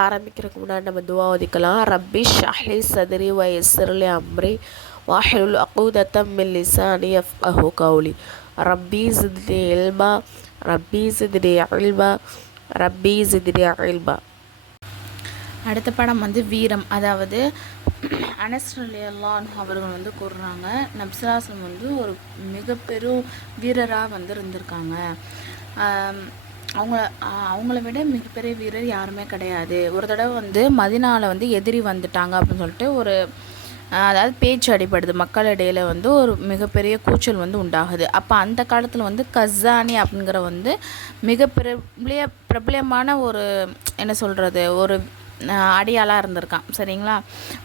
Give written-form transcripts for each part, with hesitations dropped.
ஆரம்பிக்கிறதுக்கு முன்னாடி நம்ம துவா ஓதிக்கலாம். ரப்பி ஷ்ரஹ்லி சத்ரி வ யஸ்ஸிர்லி அம்ரி வஹ்லுல் உக்தத்தம் மின் லிசானி யஃப்கஹு கௌலி. ரப்பி ஸித்னி இல்மா ரப்பி ஸித்னி இல்மா ரப்பி ஸித்னி இல்மா. அடுத்த படம் வந்து வீரம். அதாவது அனஸ் ரலியல்லாஹு அன்ஹு அவர்கள் வந்து கூறுறாங்க, நபிஸல்லல்லாஹு வந்து ஒரு மிகப்பெரும் வீரராக வந்து இருந்திருக்காங்க. அவங்கள விட மிகப்பெரிய வீரர் யாருமே கிடையாது. ஒரு தடவை வந்து மதினாவில் வந்து எதிரி வந்துட்டாங்க அப்படின்னு சொல்லிட்டு ஒரு அதாவது பேச்சு அடிபடுது. மக்களிடையில் வந்து ஒரு மிகப்பெரிய கூச்சல் வந்து உண்டாகுது. அப்போ அந்த காலத்தில் வந்து கஸ்ஸானி அப்படிங்கிற வந்து மிக பிரபலமான ஒரு என்ன சொல்கிறது ஒரு அடியாளாக இருந்திருக்கான். சரிங்களா,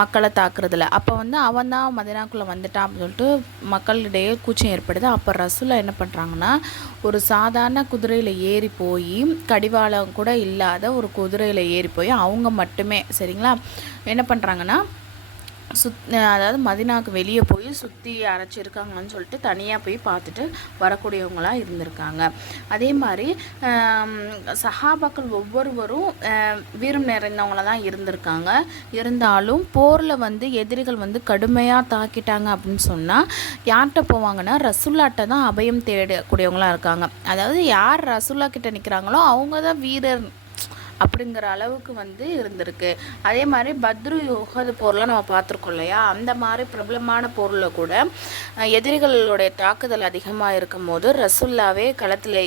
மக்களை தாக்குறதுல. அப்போ வந்து அவன் தான் மதினாக்குள்ளே வந்துட்டான் அப்படின்னு சொல்லிட்டு மக்களிடையே கூச்சம் ஏற்படுது. அப்போ ரசூலா என்ன பண்ணுறாங்கன்னா, ஒரு சாதாரண குதிரையில் ஏறி போய், கடிவாளம் கூட இல்லாத ஒரு குதிரையில் ஏறி போய் அவங்க மட்டுமே சரிங்களா என்ன பண்ணுறாங்கன்னா, அதாவது மதினாவுக்கு வெளியே போய் சுற்றி அரைச்சிருக்காங்கன்னு சொல்லிட்டு தனியாக போய் பார்த்துட்டு வரக்கூடியவங்களாக இருந்திருக்காங்க. அதே மாதிரி சஹாபாக்கள் ஒவ்வொருவரும் வீரம் நிறைந்தவங்கள தான் இருந்திருக்காங்க. இருந்தாலும் போரில் வந்து எதிரிகள் வந்து கடுமையாக தாக்கிட்டாங்க அப்படின்னு சொன்னால் யார்கிட்ட போவாங்கன்னா, ரசூல்லாட்ட தான் அபயம் தேடக்கூடியவங்களாக இருக்காங்க. அதாவது யார் ரசூல்லா கிட்ட நிற்கிறாங்களோ அவங்க தான் வீரர் அப்படிங்கிற அளவுக்கு வந்து இருந்திருக்கு. அதே மாதிரி பத்ரு யுஹது போர்லாம் நம்ம பார்த்துருக்கோம் இல்லையா, அந்த மாதிரி பிரபலமான போரில் கூட எதிரிகளுடைய தாக்குதல் அதிகமாக இருக்கும் போது ரசூல்லாவே களத்தில்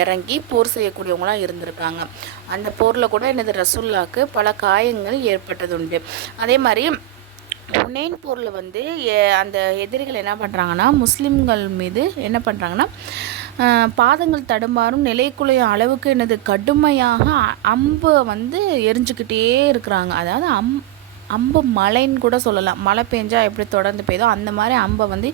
இறங்கி போர் செய்யக்கூடியவங்களாம் இருந்திருக்காங்க. அந்த போரில் கூட எனது ரசூல்லாவுக்கு பல காயங்கள் ஏற்பட்டது உண்டு. அதே மாதிரி ஹுனைன் போரில் வந்து அந்த எதிரிகள் என்ன பண்ணுறாங்கன்னா, முஸ்லீம்கள் மீது என்ன பண்ணுறாங்கன்னா, பாதங்கள் தடுமாறும் நிலைக்குலையும் அளவுக்கு என்னது கடுமையாக அம்பை வந்து எரிஞ்சுக்கிட்டே இருக்கிறாங்க. அதாவது அம்பு மழைன்னு கூட சொல்லலாம். மழை பெஞ்சால் எப்படி தொடர்ந்து பெய்தோ அந்த மாதிரி அம்பை வந்து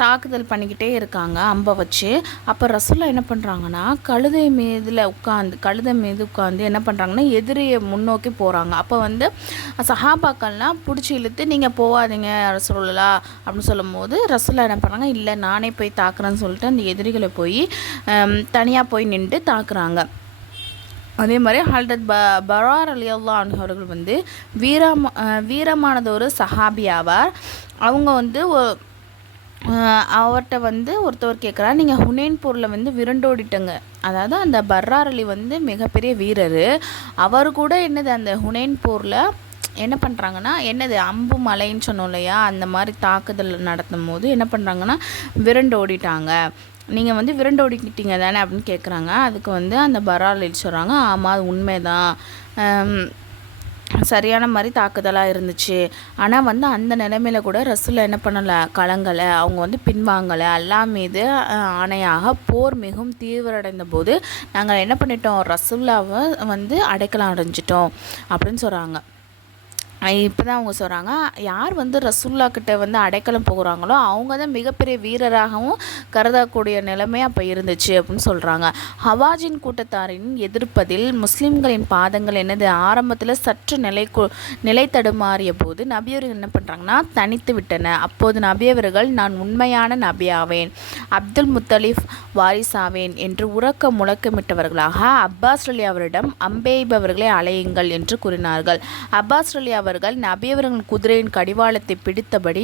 தாக்குதல் பண்ணிக்கிட்டே இருக்காங்க அம்பை வச்சு. அப்போ ரசூலா என்ன பண்ணுறாங்கன்னா, கழுதை மீது உட்காந்து என்ன பண்ணுறாங்கன்னா, எதிரியை முன்னோக்கி போகிறாங்க. அப்போ வந்து சஹாபாக்கள்லாம் பிடிச்சி இழுத்து நீங்கள் போகாதீங்க ரசூலுல்லா அப்படின்னு சொல்லும் போது ரசூலா என்ன பண்ணுறாங்க, இல்லை நானே போய் தாக்குறேன்னு சொல்லிட்டு அந்த எதிரிகளை போய் தனியாக போய் நின்று தாக்குறாங்க. அதே மாதிரி ஹல்ரத் பரா ரலியல்லாஹு அன்ஹு அவர்கள் வந்து வீரமானது ஒரு சஹாபி ஆவார். அவங்க வந்து அவர்கிட்ட வந்து ஒருத்தவர் கேட்குறாரு, நீங்கள் ஹுனைன் போரில் வந்து விரண்டோடிட்டங்க. அதாவது அந்த பர்ரார் அலி வந்து மிகப்பெரிய வீரர். அவர் கூட என்னது அந்த ஹுனைன் போரில் என்ன பண்ணுறாங்கன்னா, என்னது அம்பு மலைன்னு சொன்னோம் இல்லையா, அந்த மாதிரி தாக்குதல் நடத்தும் போது என்ன பண்ணுறாங்கன்னா விரண்டோடிட்டாங்க. நீங்கள் வந்து விரண்டோடிக்கிட்டீங்க தானே அப்படின்னு கேட்குறாங்க. அதுக்கு வந்து அந்த பர்ரார் அலி சொல்கிறாங்க, ஆமாம் அது உண்மைதான், சரியான மாதிரி தாக்குதலாக இருந்துச்சு. ஆனால் வந்து அந்த நிலைமையில் கூட ரசூலா என்ன பண்ணலை, கலங்கலை, அவங்க வந்து பின்வாங்கலை. அல்லாஹ் மீது ஆணையாக போர் மிகவும் தீவிரடைந்த போது நாங்கள் என்ன பண்ணிட்டோம், ரசூலாவை வந்து அடைக்கலம் அடைஞ்சிட்டோம் அப்படின்னு சொல்கிறாங்க. இப்போ தான் அவங்க சொல்கிறாங்க, யார் வந்து ரசூல்லா கிட்ட வந்து அடைக்கலம் போகிறாங்களோ அவங்க தான் மிகப்பெரிய வீரராகவும் கருதக்கூடிய நிலைமை அப்போ இருந்துச்சு அப்படின்னு சொல்கிறாங்க. ஹவாஜின் கூட்டத்தாரின் எதிர்ப்பதில் முஸ்லீம்களின் பாதங்கள் என்னது ஆரம்பத்தில் சற்று நிலை தடுமாறிய போது நபியவர்கள் என்ன பண்ணுறாங்கன்னா தனித்து விட்டன. அப்போது நபியவர்கள், நான் உண்மையான நபியாவேன், அப்துல் முத்தலிஃப் வாரிசாவேன் என்று உறக்க முழக்கமிட்டவர்களாக அப்பாஸ் அலி அவரிடம் அம்பெய்பவர்களை அலையுங்கள் என்று கூறினார்கள். அப்பாஸ் அலி அவர்கள் நபியவர்கள் குதிரையின் கடிவாளத்தை பிடித்தபடி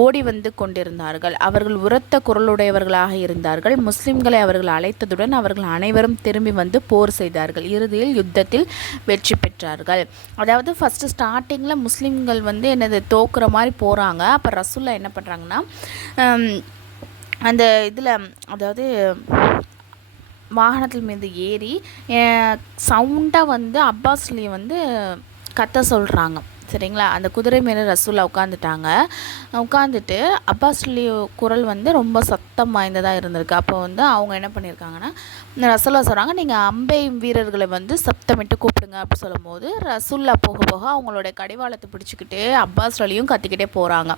ஓடி வந்து கொண்டிருந்தார்கள். அவர்கள் உரத்த குரலுடையவர்களாக இருந்தார்கள். முஸ்லிம்களை அவர்கள் அழைத்ததுடன் அவர்கள் அனைவரும் திரும்பி வந்து போர் செய்தார்கள். இறுதியில் யுத்தத்தில் வெற்றி பெற்றார்கள். அதாவது ஃபஸ்ட்டு ஸ்டார்டிங்கில் முஸ்லீம்கள் வந்து என்னது தோக்குற மாதிரி போகிறாங்க. அப்போ ரசூல்லா என்ன பண்ணுறாங்கன்னா, அந்த இதில் அதாவது வாகனத்தில் மீது ஏறி சவுண்டாக வந்து அப்பாஸ்லியை வந்து கத்த சொல்கிறாங்க. சரிங்களா, அந்த குதிரை மேலே ரசூலா உட்காந்துட்டு அப்பாஸ்லி குரல் வந்து ரொம்ப சத்தம் வாய்ந்ததாக இருந்திருக்கு. அப்போ வந்து அவங்க என்ன பண்ணியிருக்காங்கன்னா, இந்த ரசூலா சொல்கிறாங்க, நீங்கள் அம்பை வீரர்களை வந்து சப்தமிட்டு கூப்பிடுங்க அப்படி சொல்லும் போது ரசூல்லா போக போக அவங்களுடைய கடிவாளத்தை பிடிச்சிக்கிட்டு அப்பாஸ் அலியும் கத்திக்கிட்டே போகிறாங்க.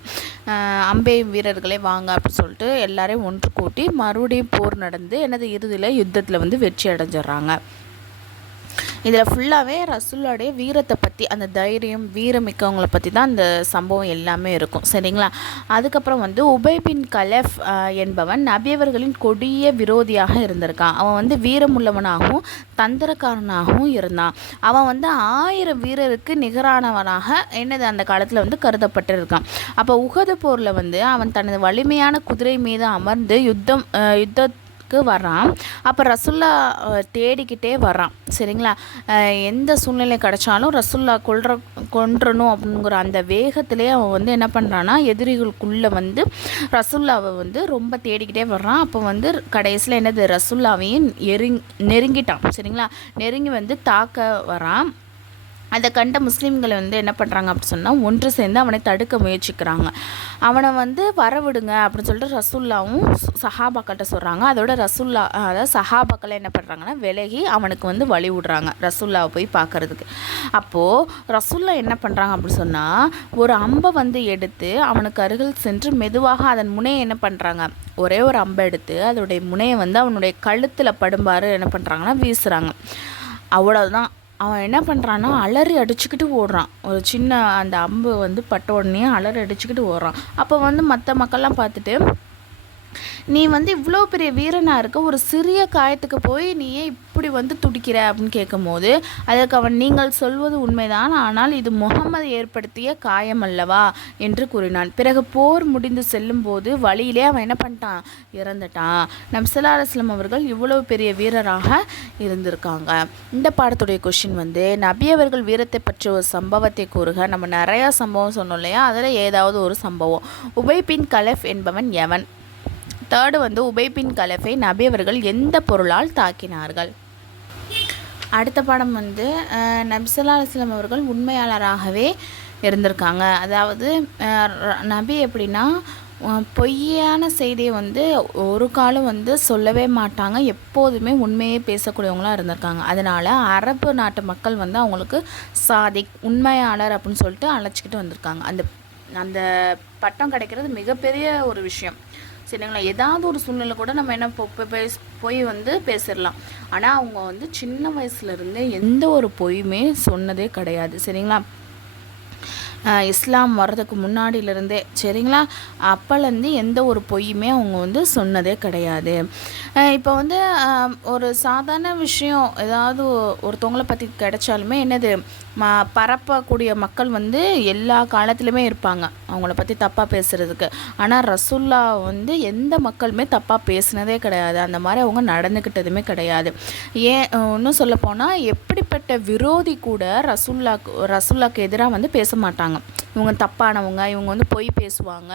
அம்பை வீரர்களே வாங்க அப்படின்னு சொல்லிட்டு எல்லாரையும் ஒன்று கூட்டி மறுபடியும் போர் நடந்து எனது இறுதியில் யுத்தத்தில் வந்து வெற்றி அடைஞ்சிட்றாங்க. இதில் ஃபுல்லாகவே ரசூலுடைய வீரத்தை பற்றி, அந்த தைரியம் வீரமிக்கவங்களை பற்றி தான் அந்த சம்பவம் எல்லாமே இருக்கும். சரிங்களா? அதுக்கப்புறம் வந்து உபை பின் கலஃப் என்பவன் நபியவர்களின் கொடிய விரோதியாக இருந்திருக்கான். அவன் வந்து வீரமுள்ளவனாகவும் தந்திரக்காரனாகவும் இருந்தான். அவன் வந்து 1000 வீரருக்கு நிகரானவனாக என்னது அந்த காலத்தில் வந்து கருதப்பட்டிருக்கான். அப்போ உஹது போரில் வந்து அவன் தனது வலிமையான குதிரை மீது அமர்ந்து யுத்த வர்றான். அப்போ ரசுல்லா தேடிக்கிட்டே வர்றான். சரிங்களா? எந்த சூழ்நிலை கிடைச்சாலும் ரசுல்லா கொன்றணும் அப்படிங்கிற அந்த வேகத்திலே அவன் வந்து என்ன பண்ணுறான்னா எதிரிகளுக்குள்ளே வந்து ரசுல்லாவை வந்து ரொம்ப தேடிக்கிட்டே வர்றான். அப்போ வந்து கடைசியில் என்னது ரசுல்லாவையும் நெருங்கிட்டான். சரிங்களா? நெருங்கி வந்து தாக்க வரான். அதை கண்ட முஸ்லீம்களை வந்து என்ன பண்ணுறாங்க அப்படின்னு சொன்னால் ஒன்று சேர்ந்து அவனை தடுக்க முயற்சிக்கிறாங்க. அவனை வந்து வரவிடுங்க அப்படின்னு சொல்லிட்டு ரசூல்லாவும் சஹாபாக்கிட்ட சொல்கிறாங்க. அதோட ரசூல்லா அதாவது சஹாபாக்களை என்ன பண்ணுறாங்கன்னா விலகி அவனுக்கு வந்து வழி விடுறாங்க ரசூல்லாவை போய் பார்க்குறதுக்கு. அப்போது ரசூல்லா என்ன பண்ணுறாங்க அப்படின்னு சொன்னால் ஒரு அம்பை வந்து எடுத்து அவனுக்கு அருகில் சென்று மெதுவாக அதன் முனையை என்ன பண்ணுறாங்க, ஒரே ஒரு அம்பை எடுத்து அதோடைய முனையை வந்து அவனுடைய கழுத்தில் படும்பாறு என்ன பண்ணுறாங்கன்னா வீசுகிறாங்க. அவ்வளோதான். அவன் என்ன பண்ணுறான்னா அலறி அடிச்சுக்கிட்டு ஓடுறான். ஒரு சின்ன அந்த அம்பு வந்து பட்ட உடனே அலறி அடிச்சுக்கிட்டு ஓடுறான். அப்போ வந்து மற்ற மக்கள்லாம் பார்த்துட்டு, நீ வந்து இவ்வளோ பெரிய வீரனாக இருக்க, ஒரு சிறிய காயத்துக்கு போய் நீ ஏன் இப்படி வந்து துடிக்கிற அப்படின்னு கேட்கும்போது அதற்கு அவன், நீங்கள் சொல்வது உண்மைதான், ஆனால் இது முகமது ஏற்படுத்திய காயம் அல்லவா என்று கூறினான். பிறகு போர் முடிந்து செல்லும் போது வழியிலே அவன் என்ன பண்ணிட்டான், இறந்துட்டான். நபி ஸல்லல்லாஹு அலைஹி வஸல்லம் அவர்கள் இவ்வளோ பெரிய வீரராக இருந்திருக்காங்க. இந்த பாடத்துடைய கொஷின் வந்து நபி அவர்கள் வீரத்தை பற்றிய ஒரு சம்பவத்தை கூறுக. நம்ம நிறையா சம்பவம் சொன்னோம் இல்லையா, அதில் ஏதாவது ஒரு சம்பவம். உபை பின் கலஃப் என்பவன் எவன்? தேர்டு வந்து உபை பின் கலஃபை நபி அவர்கள் எந்த பொருளால் தாக்கினார்கள்? அடுத்த பாடம் வந்து நபி ஸல்லல்லாஹு அலைஹி வஸல்லம் அவர்கள் உண்மையாளராகவே இருந்திருக்காங்க. அதாவது நபி எப்படின்னா பொய்யான செய்தியை வந்து ஒரு காலம் வந்து சொல்லவே மாட்டாங்க, எப்போதுமே உண்மையே பேசக்கூடியவங்களாக இருந்திருக்காங்க. அதனால் அரபு நாட்டு மக்கள் வந்து அவங்களுக்கு சாதிக் உண்மையாளர் அப்படின்னு சொல்லிட்டு அழைச்சிக்கிட்டு வந்திருக்காங்க. அந்த பட்டம் கிடைக்கிறது மிகப்பெரிய ஒரு விஷயம். சரிங்களா? ஏதாவது ஒரு சூழ்நிலை கூட நம்ம என்ன பொய் வந்து பேசிடலாம். ஆனால் அவங்க வந்து சின்ன வயசுலேருந்தே எந்த ஒரு பொய்யுமே சொன்னதே கிடையாது. சரிங்களா? இஸ்லாம் வர்றதுக்கு முன்னாடியிலேருந்தே சரிங்களா, அப்போலேருந்து எந்த ஒரு பொய்யுமே அவங்க வந்து சொன்னதே கிடையாது. இப்போ வந்து ஒரு சாதாரண விஷயம் ஏதாவது ஒருத்தவங்களை பற்றி கிடைச்சாலுமே என்னது பரப்பக்கூடிய மக்கள் வந்து எல்லா காலத்துலையுமே இருப்பாங்க அவங்கள பற்றி தப்பாக பேசுகிறதுக்கு. ஆனால் ரசூல்லா வந்து எந்த மக்களுமே தப்பாக பேசினதே கிடையாது, அந்த மாதிரி அவங்க நடந்துக்கிட்டதுமே கிடையாது. ஏன் இன்னும் சொல்லப்போனால் எப்படிப்பட்ட விரோதி கூட ரசூல்லாக்கு எதிராக வந்து பேச மாட்டாங்க. இவங்க தப்பானவங்க, இவங்க வந்து பொய் பேசுவாங்க,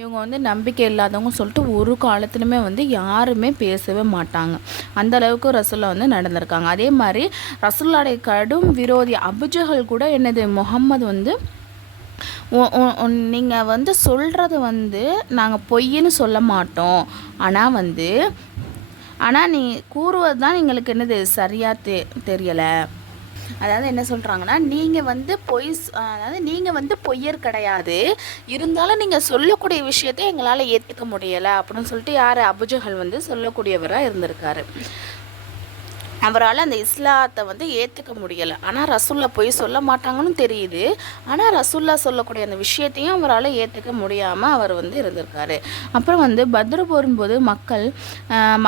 இவங்க வந்து நம்பிக்கை இல்லாதவங்க சொல்லிட்டு ஒரு காலத்துலையுமே வந்து யாருமே பேசவே மாட்டாங்க. அந்த அளவுக்கு ரசூல்லா வந்து நடந்திருக்காங்க. அதே மாதிரி ரசூல்லாவுடைய கடும் விரோதி அபுஜஹல் கூட என்னது, முகம்மது வந்து நீங்கள் வந்து சொல்கிறது வந்து நாங்கள் பொய்ன்னு சொல்ல மாட்டோம், ஆனால் நீ கூறுவது தான் எங்களுக்கு என்னது சரியாக தெரியலை. அதாவது என்ன சொல்கிறாங்கன்னா, நீங்கள் வந்து பொய்யர் கிடையாது, இருந்தாலும் நீங்கள் சொல்லக்கூடிய விஷயத்தை எங்களால் ஏற்றுக்க முடியலை அப்படின்னு சொல்லிட்டு யார், அபுஜஹல் வந்து சொல்லக்கூடியவராக இருந்திருக்காரு. அவரால் அந்த இஸ்லாத்தை வந்து ஏற்றுக்க முடியலை. ஆனால் ரசூல்லா பொய் சொல்ல மாட்டாங்கன்னு தெரியுது, ஆனால் ரசூல்லா சொல்லக்கூடிய அந்த விஷயத்தையும் அவரால் ஏற்றுக்க முடியாமல் அவர் வந்து இருந்திருக்காரு. அப்புறம் வந்து பத்ரு போரும்போது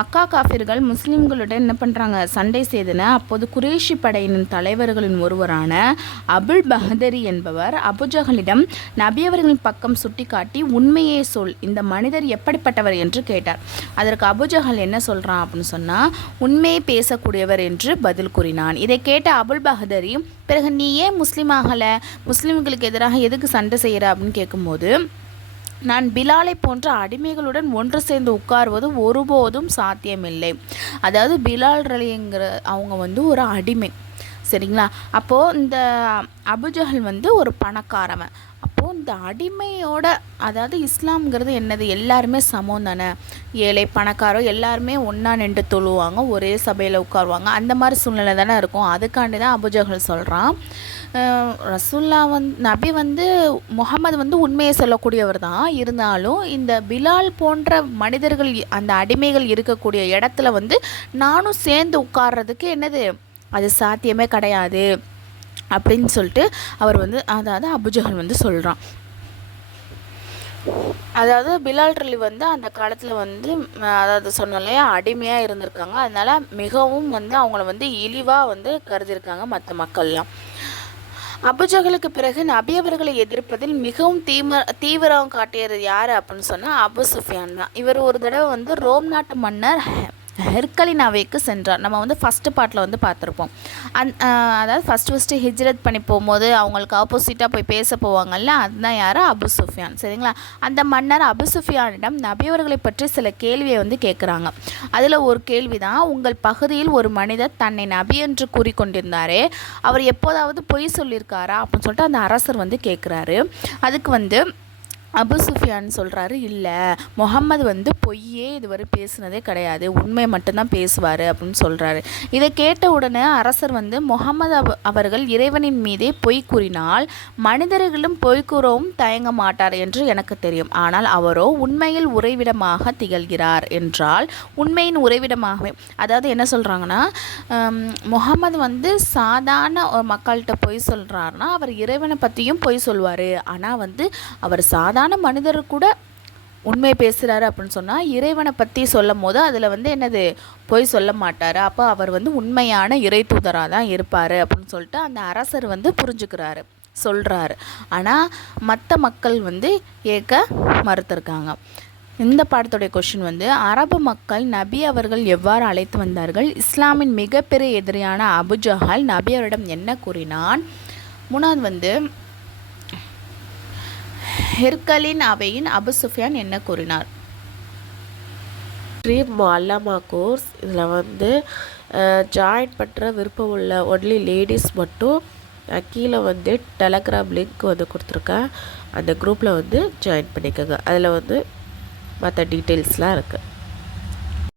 மக்கா காஃபிர்கள் முஸ்லீம்களுடன் என்ன பண்ணுறாங்க, சண்டை செய்தன. அப்போது குரேஷி படையினின் தலைவர்களின் ஒருவரான அபுல் பஹதரி என்பவர் அபுஜஹலிடம் நபியவர்களின் பக்கம் சுட்டி காட்டி, உண்மையே சொல், இந்த மனிதர் எப்படிப்பட்டவர் என்று கேட்டார். அதற்கு அபுஜஹல் என்ன சொல்கிறான் அப்படின்னு சொன்னால், உண்மையை பேசக்கூடிய என்று பதில் கூறினான். இதை கேட்ட அபுல் பஹதரி, பிறகு நீ ஏன் முஸ்லீம் ஆகலை, முஸ்லீம்களுக்கு எதிராக எதுக்கு சண்டை செய்கிற அப்படின்னு கேட்கும்போது, நான் பிலாலை போன்ற அடிமைகளுடன் ஒன்று சேர்ந்து உட்காருவது ஒருபோதும் சாத்தியமில்லை. அதாவது பிலால் ரலிங்கிற அவங்க வந்து ஒரு அடிமை. சரிங்களா? அப்போது இந்த அபுஜஹல் வந்து ஒரு பணக்காரவன். அப்போது இந்த அடிமையோட, அதாவது இஸ்லாம்ங்கிறது என்னது, எல்லாருமே சமம் தானே, ஏழை பணக்காரோ எல்லாருமே ஒன்றா நின்று தொழுவாங்க, ஒரே சபையில் உட்காருவாங்க, அந்த மாதிரி சூழ்நிலை தானே இருக்கும். அதுக்காண்டி தான் அபுஜஹல் சொல்கிறான், ரசூல்லா நபி வந்து முகமது வந்து உண்மையை சொல்லக்கூடியவர் தான், இருந்தாலும் இந்த பிலால் போன்ற மனிதர்கள் அந்த அடிமைகள் இருக்கக்கூடிய இடத்துல வந்து நானும் சேர்ந்து உட்கார்றதுக்கு என்னது அது சாத்தியமே கிடையாது அப்படின்னு சொல்லிட்டு அவர் வந்து அதாவது அபுஜஹல் வந்து சொல்கிறான். அதாவது பிலால் ரலி வந்து அந்த காலத்தில் வந்து அதாவது சொன்னோம் இல்லையா, அடிமையாக இருந்திருக்காங்க. அதனால் மிகவும் வந்து அவங்கள வந்து இழிவாக வந்து கருதியிருக்காங்க மற்ற மக்கள்லாம். அபுஜஹலுக்கு பிறகு நபி அவர்களை எதிர்ப்பதில் மிகவும் தீவிரம் காட்டியது யார் அப்படின்னு சொன்னால் அபு சுஃபியான் தான். இவர் ஒரு தடவை வந்து ரோம் நாட்டு மன்னர் ஹெர்கலினாவைக்கு சென்றார். நம்ம வந்து ஃபஸ்ட்டு பார்ட்டில் வந்து பார்த்துருப்போம். அதாவது ஃபஸ்ட்டு ஹிஜ்ரத் பண்ணி போகும்போது அவங்களுக்கு ஆப்போசிட்டாக போய் பேச போவாங்கல்ல, அதுதான் யார், அபு சுஃபியான். சரிங்களா? அந்த மன்னர் அபு சுஃபியானிடம் நபியவர்களை பற்றி சில கேள்வியை வந்து கேட்குறாங்க. அதில் ஒரு கேள்வி தான், உங்கள் பகுதியில் ஒரு மனிதர் தன்னை நபி என்று கூறிக்கொண்டிருந்தாரே, அவர் எப்போதாவது பொய் சொல்லியிருக்காரா அப்படின்னு சொல்லிட்டு அந்த அரசர் வந்து கேட்குறாரு. அதுக்கு வந்து அபு சுஃபியான் சொல்கிறாரு, இல்லை, முகம்மது வந்து பொய்யே இதுவரை பேசுனதே கிடையாது, உண்மையை மட்டும்தான் பேசுவார் அப்படின்னு சொல்கிறாரு. இதை கேட்ட உடனே அரசர் வந்து முகம்மது அவர்கள் இறைவனின் மீதே பொய் கூறினால் மனிதர்களும் பொய் கூறவும் தயங்க மாட்டார் என்று எனக்கு தெரியும். ஆனால் அவரோ உண்மையில் உறைவிடமாக திகழ்கிறார் என்றால் உண்மையின் உறைவிடமாகவே, அதாவது என்ன சொல்கிறாங்கன்னா, முகம்மது வந்து சாதாரண மக்கள்கிட்ட பொய் சொல்கிறாருன்னா அவர் இறைவனை பற்றியும் பொய் சொல்வார். ஆனால் வந்து அவர் சாதாரண மனிதர் கூட உண்மை பேசுகிறாரு அப்படின்னு சொன்னால் இறைவனை பற்றி சொல்லும் போது அதில் வந்து என்னது, பொய் சொல்ல மாட்டார். அப்போ அவர் வந்து உண்மையான இறை தூதராக தான் இருப்பார் அப்படின்னு சொல்லிட்டு அந்த அரசர் வந்து புரிஞ்சுக்கிறாரு, சொல்கிறாரு. ஆனால் மற்ற மக்கள் வந்து ஏற்க மறுத்திருக்காங்க. இந்த பாடத்துடைய கொஷின் வந்து, அரபு மக்கள் நபி அவர்கள் எவ்வாறு அழைத்து வந்தார்கள்? இஸ்லாமின் மிகப்பெரிய எதிரியான அபுஜஹல் நபி அவரிடம் என்ன கூறினான்? மூணாவது வந்து, ஹெர்கலின் அவையின் அபு சுஃபியான் என்ன கூறினார்? ட்ரீம் முஅல்லமா கோர்ஸ் இதில் வந்து ஜாயின் பண்ணுற விருப்பம் உள்ள ஒன்லி லேடிஸ் மட்டும் கீழே வந்து டெலகிராம் லிங்க் வந்து கொடுத்துருக்கேன். அந்த குரூப்பில் வந்து ஜாயின் பண்ணிக்கோங்க. அதில் வந்து மற்ற டீட்டெயில்ஸ்லாம் இருக்குது.